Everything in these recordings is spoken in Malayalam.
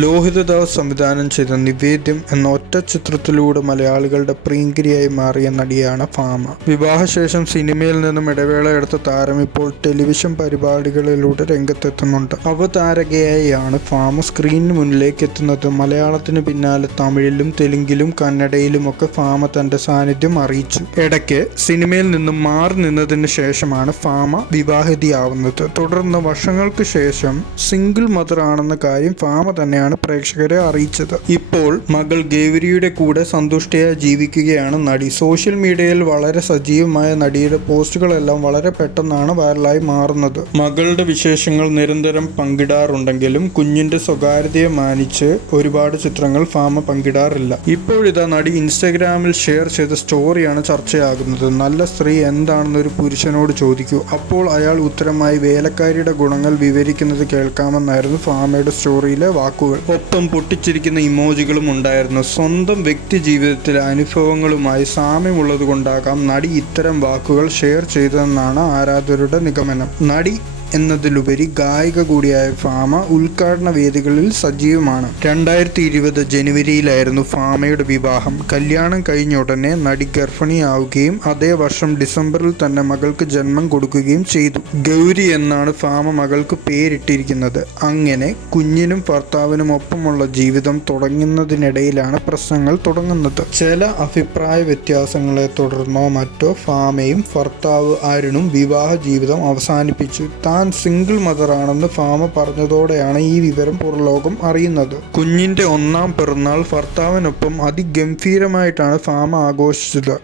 ലോഹിതദാസ് സംവിധാനം ചെയ്ത നിവേദ്യം എന്ന ഒറ്റ ചിത്രത്തിലൂടെ മലയാളികളുടെ പ്രിയങ്കരിയായി മാറിയ നടിയാണ് ഭാമ. വിവാഹശേഷം സിനിമയിൽ നിന്നും ഇടവേള എടുത്ത താരം ഇപ്പോൾ ടെലിവിഷൻ പരിപാടികളിലൂടെ രംഗത്തെത്തുന്നുണ്ട്. അവതാരകയായാണ് ഭാമ സ്ക്രീനിന് മുന്നിലേക്ക് എത്തുന്നത്. മലയാളത്തിന് പിന്നാലെ തമിഴിലും തെലുങ്കിലും കന്നഡയിലുമൊക്കെ ഭാമ തന്റെ സാന്നിധ്യം അറിയിച്ചു. ഇടയ്ക്ക് സിനിമയിൽ നിന്നും മാറി നിന്നതിന് ശേഷമാണ് ഭാമ വിവാഹിതയാവുന്നത്. തുടർന്ന് വർഷങ്ങൾക്ക് ശേഷം സിംഗിൾ മദർ ആണെന്ന കാര്യം ഭാമ തന്നെ പ്രേക്ഷകരെ അറിയിച്ചത്. ഇപ്പോൾ മകൾ ഗൗരിയുടെ കൂടെ സന്തുഷ്ടയായി ജീവിക്കുകയാണ് നടി. സോഷ്യൽ മീഡിയയിൽ വളരെ സജീവമായ നടിയുടെ പോസ്റ്റുകളെല്ലാം വളരെ പെട്ടെന്നാണ് വൈറലായി മാറുന്നത്. മകളുടെ വിശേഷങ്ങൾ നിരന്തരം പങ്കിടാറുണ്ടെങ്കിലും കുഞ്ഞിന്റെ സ്വകാര്യതയെ മാനിച്ച് ഒരുപാട് ചിത്രങ്ങൾ ഭാമ പങ്കിടാറില്ല. ഇപ്പോഴിതാ നടി ഇൻസ്റ്റഗ്രാമിൽ ഷെയർ ചെയ്ത സ്റ്റോറിയാണ് ചർച്ചയാകുന്നത്. നല്ല സ്ത്രീ എന്താണെന്ന് ഒരു പുരുഷനോട് ചോദിക്കൂ, അപ്പോൾ അയാൾ ഉത്തരമായി വേലക്കാരിയുടെ ഗുണങ്ങൾ വിവരിക്കുന്നത് കേൾക്കാമെന്നായിരുന്നു ഭാമയുടെ സ്റ്റോറിയിലെ വാക്കുകൾ. ഒപ്പം പൊട്ടിച്ചിരിക്കുന്ന ഇമോജികളും ഉണ്ടായിരുന്നു. സ്വന്തം വ്യക്തി ജീവിതത്തിലെ അനുഭവങ്ങളുമായി സാമ്യമുള്ളതുകൊണ്ടാകാം നടി ഇത്തരം വാക്കുകൾ ഷെയർ ചെയ്തതെന്നാണ് ആരാധകരുടെ നിഗമനം. നടി എന്നതിലുപരി ഗായിക കൂടിയായ ഭാമ ഉദ്ഘാടന വേദികളിൽ സജീവമാണ്. 2020 ജനുവരിയിലായിരുന്നു ഭാമയുടെ വിവാഹം. കല്യാണം കഴിഞ്ഞ ഉടനെ നടി ഗർഭിണിയാവുകയും അതേ വർഷം ഡിസംബറിൽ തന്നെ മകൾക്ക് ജന്മം കൊടുക്കുകയും ചെയ്തു. ഗൗരി എന്നാണ് ഭാമ മകൾക്ക് പേരിട്ടിരിക്കുന്നത്. അങ്ങനെ കുഞ്ഞിനും ഭർത്താവിനും ഒപ്പമുള്ള ജീവിതം തുടങ്ങുന്നതിനിടയിലാണ് പ്രശ്നങ്ങൾ തുടങ്ങുന്നത്. ചില അഭിപ്രായ വ്യത്യാസങ്ങളെ തുടർന്നോ മറ്റോ ഭാമയും ഭർത്താവ് അരുണും വിവാഹ ജീവിതം അവസാനിപ്പിച്ചു. താൻ സിംഗിൾ മദർ ആണെന്ന് ഭാമ പറഞ്ഞതോടെയാണ് ഈ വിവരം പുറലോകം അറിയുന്നത്. കുഞ്ഞിന്റെ 1ാം പിറന്നാൾ ഭർത്താവിനൊപ്പം അതിഗംഭീരമായിട്ടാണ് ഭാമ ആഘോഷിച്ചത്.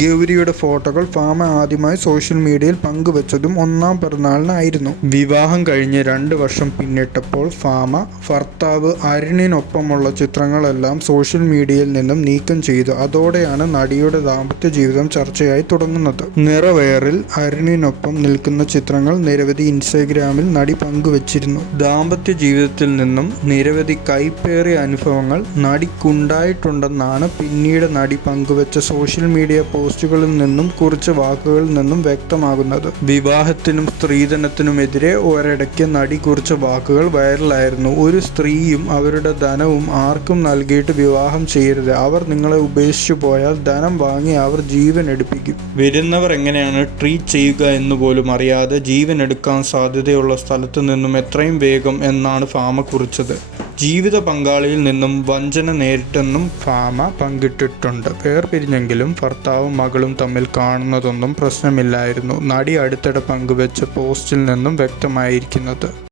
ഗൗരിയുടെ ഫോട്ടോകൾ ഭാമ ആദ്യമായി സോഷ്യൽ മീഡിയയിൽ പങ്കുവച്ചതും 1ാം പിറന്നാളിനായിരുന്നു. വിവാഹം കഴിഞ്ഞ് 2 വർഷം പിന്നിട്ടപ്പോൾ ഭാമ ഭർത്താവ് അരുണിനൊപ്പമുള്ള ചിത്രങ്ങളെല്ലാം സോഷ്യൽ മീഡിയയിൽ നിന്നും നീക്കം ചെയ്തു. അതോടെയാണ് നടിയുടെ ദാമ്പത്യ ജീവിതം ചർച്ചയായി തുടങ്ങുന്നത്. നിറവേറിൽ അരുണിനൊപ്പം നിൽക്കുന്ന ചിത്രങ്ങൾ നിരവധി ഇൻസ്റ്റഗ്രാമിൽ നടി പങ്കുവച്ചിരുന്നു. ദാമ്പത്യ ജീവിതത്തിൽ നിന്നും നിരവധി കൈപ്പേറിയ അനുഭവങ്ങൾ നടിക്കുണ്ടായിട്ടുണ്ടെന്നാണ് പിന്നീട് നടി പങ്കുവച്ച സോഷ്യൽ മീഡിയ പോസ്റ്റുകളിൽ നിന്നും കുറിച്ച വാക്കുകളിൽ നിന്നും വ്യക്തമാകുന്നത്. വിവാഹത്തിനും സ്ത്രീധനത്തിനുമെതിരെ ഒരിടയ്ക്ക് നടി കുറിച്ച വാക്കുകൾ വൈറലായിരുന്നു. ഒരു സ്ത്രീയും അവരുടെ ധനവും ആർക്കും നൽകിയിട്ട് വിവാഹം ചെയ്യരുത്. അവർ നിങ്ങളെ ഉപേക്ഷിച്ചു പോയാൽ ധനം വാങ്ങി അവർ ജീവൻ എടുപ്പിക്കും. വരുന്നവർ എങ്ങനെയാണ് ട്രീറ്റ് ചെയ്യുക എന്നുപോലും അറിയാതെ ജീവൻ എടുക്കാൻ സാധ്യതയുള്ള സ്ഥലത്തു നിന്നും എത്രയും വേഗം എന്നാണ് ഭാമ കുറിച്ചത്. ജീവിത പങ്കാളിയിൽ നിന്നും വഞ്ചന നേരിട്ടെന്നും ഭാമ പങ്കിട്ടിട്ടുണ്ട്. വേർപിരിഞ്ഞെങ്കിലും ഭർത്താവും മകളും തമ്മിൽ കാണുന്നതൊന്നും പ്രശ്നമില്ലായിരുന്നു. നടി അടുത്തിടെ പങ്കുവെച്ച പോസ്റ്റിൽ നിന്നും വ്യക്തമായിരിക്കുന്നത്.